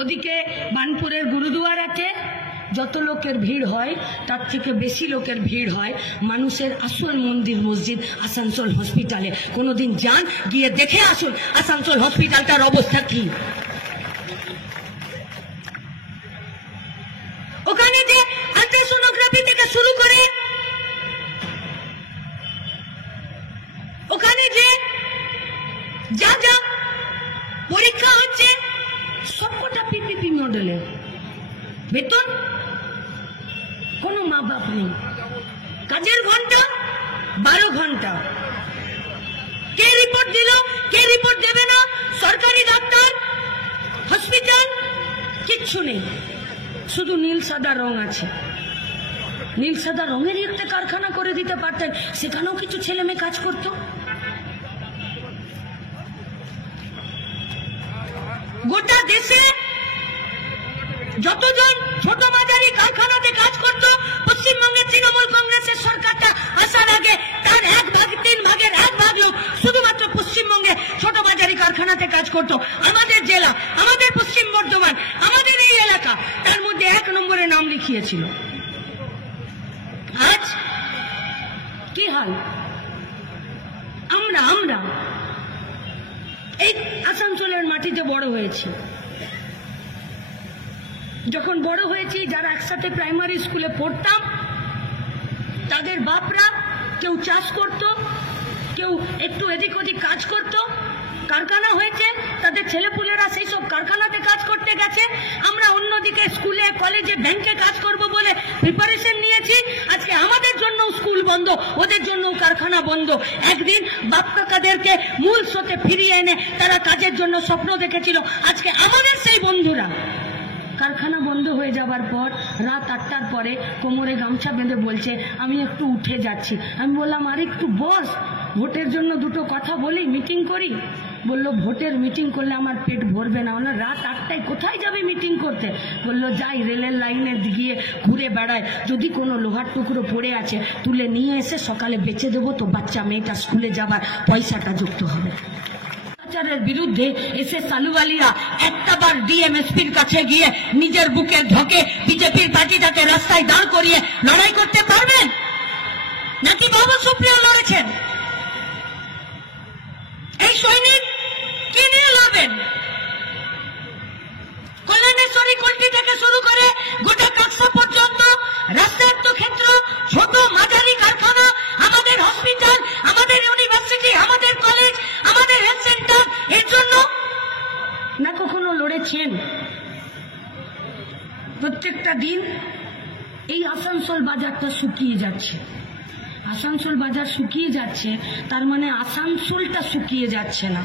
ওদিকে বানপুরের গুরুদুয়ারাতে যত লোকের ভিড় হয় তার থেকে বেশি লোকের ভিড় হয় মানুষের আসল মন্দির মসজিদ আসানসোল হসপিটালে। কোনোদিন যান, গিয়ে দেখে আসুন আসানসোল হসপিটালটার অবস্থা কি। ওখানে যে আল্ট্রাসোনোগ্রাফি থেকে শুরু করে ওখানে যে যা যা পরীক্ষা হচ্ছে সবকটা পিপিপি মডেলে, বেতন কোনো মা বাপ নেই, কাজের ঘন্টা 12 ঘন্টা, কে রিপোর্ট দিল কে রিপোর্ট দেবে না, সরকারি ডাক্তার হসপিটাল কিচ্ছু নেই, শুধু নীল সাদা রং আছে। নীল সাদা রঙেরই একটা কারখানা করে দিতে পারতেন, সেখানেও কিছু ছেলে মেয়ে কাজ করত। গোটা দেশে যতজন ছোট মাঝারি কারখানাতে কাজ করত, পশ্চিমবঙ্গের তৃণমূল কংগ্রেসের সরকারটা আসার আগে তার 1/3 ভাগের 1 ভাগ লোক শুধুমাত্র পশ্চিমবঙ্গে ছোট মাঝারি কারখানাতে কাজ করত। আমাদের জেলা, আমাদের পশ্চিম বর্ধমান, আমাদের এই এলাকা তার মধ্যে 1 নম্বরে নাম লিখিয়েছিল। আজ কি হাল? আমরা এই আসানসোলের মাটিতে বড় হয়েছি। যখন বড় হয়েছি, যারা একসাথে প্রাইমারি স্কুলে পড়তাম, তাদের বাপরা কেউ চাষ করত, কেউ একটু এদিক ওদিক কাজ করত, কারখানা হয়েছে, তাদের ছেলেপুলেরা সেই সব কারখানাতে কাজ করতে গেছে। আমরা অন্যদিকে স্কুলে কলেজে ব্যাংকে কাজ করব বলে প্রিপারেশন নিয়েছি। আজকে আমাদের জন্য স্কুল বন্ধ, ওদের জন্য কারখানা বন্ধ। একদিন বাপ কাকাদেরকে মূল স্রোতে ফিরিয়ে এনে তারা কাজের জন্য স্বপ্ন দেখেছিল। আজকে আমাদের সেই বন্ধুরা কারখানা বন্ধ হয়ে যাবার পর রাত 8টার পরে কোমরে গামছা বেঁধে বলছে আমি একটু উঠে যাচ্ছি। আমি বললাম আর একটু বস, ভোটের জন্য দুটো কথা বলি, মিটিং করি। বললো ভোটের মিটিং করলে আমার পেট ভরবে না। বললো রাত 8টায় কোথায় যাবে মিটিং করতে? বললো যাই, রেলের লাইনে গিয়ে ঘুরে বেড়ায়, যদি কোনো লোহার টুকরো পড়ে আছে তুলে নিয়ে এসে সকালে বেচে দেবো, তো বাচ্চা মেয়েটা স্কুলে যাবার পয়সাটা যুক্ত হবে। বিরুদ্ধে এসে সালুওয়ালিয়া একটাবার ডিএমএসপির কাছে গিয়ে নিজের বুকের ঢোকে বিজেপির পার্টিটাকে রাস্তায় দাঁড় করিয়ে লড়াই করতে পারবেন নাকি বাবা সুপ্রিয় লড়েছেন? এই সৈনিক কি নিয়ে লড়বেন? কল্যাণেশ্বরী কল্টি থেকে শুরু করে গোটা কাকসা পর্যন্ত রাষ্ট্রায়ত্ত ক্ষেত্র, ছোট মাঝারি কারখানা, আমাদের হসপিটাল, আমাদের ইউনিভার্সিটি, আমাদের কলেজ, আমাদের হেলথ সেন্টার, এর জন্য না কখনো লড়েছেন? প্রত্যেকটা দিন এই আসানসোল বাজারটা শুকিয়ে যাচ্ছে। আসানসোল বাজার শুকিয়ে যাচ্ছে, তার মানে আসানসোলটা শুকিয়ে যাচ্ছে না।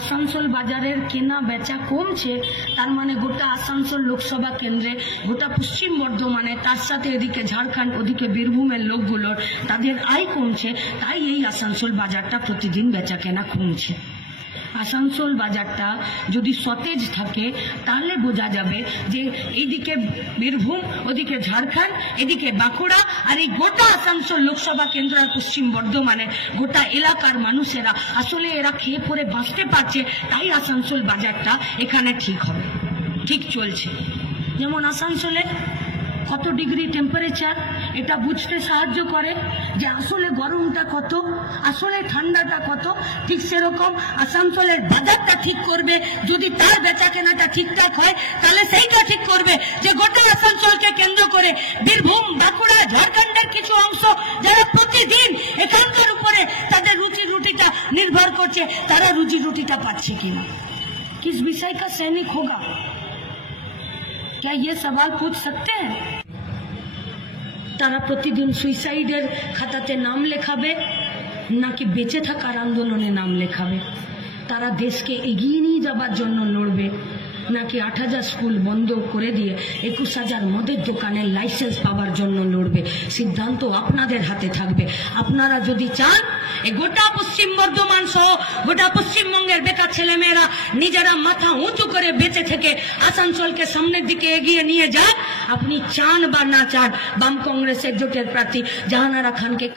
আসানসোল বাজারের কেনা বেচা কমছে, তার মানে গোটা আসানসোল লোকসভা কেন্দ্রে, গোটা পশ্চিম বর্ধমানে, তার সাথে এদিকে ঝাড়খণ্ড, ওদিকে বীরভূমের লোকগুলোর তাদের আয় কমছে। তাই এই আসানসোল বাজারটা প্রতিদিন বেচা কেনা কমছে। আসানসোল বাজারটা যদি সতেজ থাকে তাহলে বোঝা যাবে যে এইদিকে বীরভূম, ওদিকে ঝাড়খণ্ড, এদিকে বাঁকুড়া, আর এই গোটা আসানসোল লোকসভা কেন্দ্র আর পশ্চিম বর্ধমানের গোটা এলাকার মানুষেরা আসলে এরা খেয়ে পরে বাঁচতে পারছে। তাই আসানসোল বাজারটা এখানে ঠিক হবে, ঠিক চলছে। যেমন আসানসোলে কত ডিগ্রি টেম্পারেচার, এটা বুঝতে সাহায্য করে যে আসলে গরমটা কত, আসলে ঠান্ডাটা কত। ঠিক সেরকম আসানসোলের বাজারটা ঠিক করবে, যদি তার বেচা কেনাটা ঠিকঠাক হয় তাহলে সেইটা ঠিক করবে যে গোটা আসানসোলকে কেন্দ্র করে বীরভূম, বাঁকুড়া, ঝাড়খণ্ডের কিছু অংশ যারা প্রতিদিন এখানকার উপরে তাদের রুজি রুটিটা নির্ভর করছে, তারা রুজি রুটিটা পাচ্ছে কিনা। किस विषय का सैनिक होगा, क्या ये सवाल पूछ सकते हैं? তারা প্রতিদিন সুইসাইডের খাতাতে নাম লেখাবে নাকি বেঁচে থাকার আন্দোলনে নাম লেখাবে? তারা দেশকে এগিয়ে নিয়ে যাবার জন্য লড়বে নাকি 8000 স্কুল বন্ধ করে দিয়ে 21000 মদের দোকানের লাইসেন্স পাওয়ার জন্য লড়বে? সিদ্ধান্ত আপনাদের হাতে থাকবে। আপনারা যদি চান এই গোটা পশ্চিম বর্ধমান সহ গোটা পশ্চিমবঙ্গের বেকার ছেলেমেয়েরা নিজেরা মাথা উঁচু করে বেঁচে থেকে আসানসোলকে সামনের দিকে এগিয়ে নিয়ে যান, আপনি চান বা না চান, বাম কংগ্রেসের জোটের প্রার্থী জাহানারা খানকে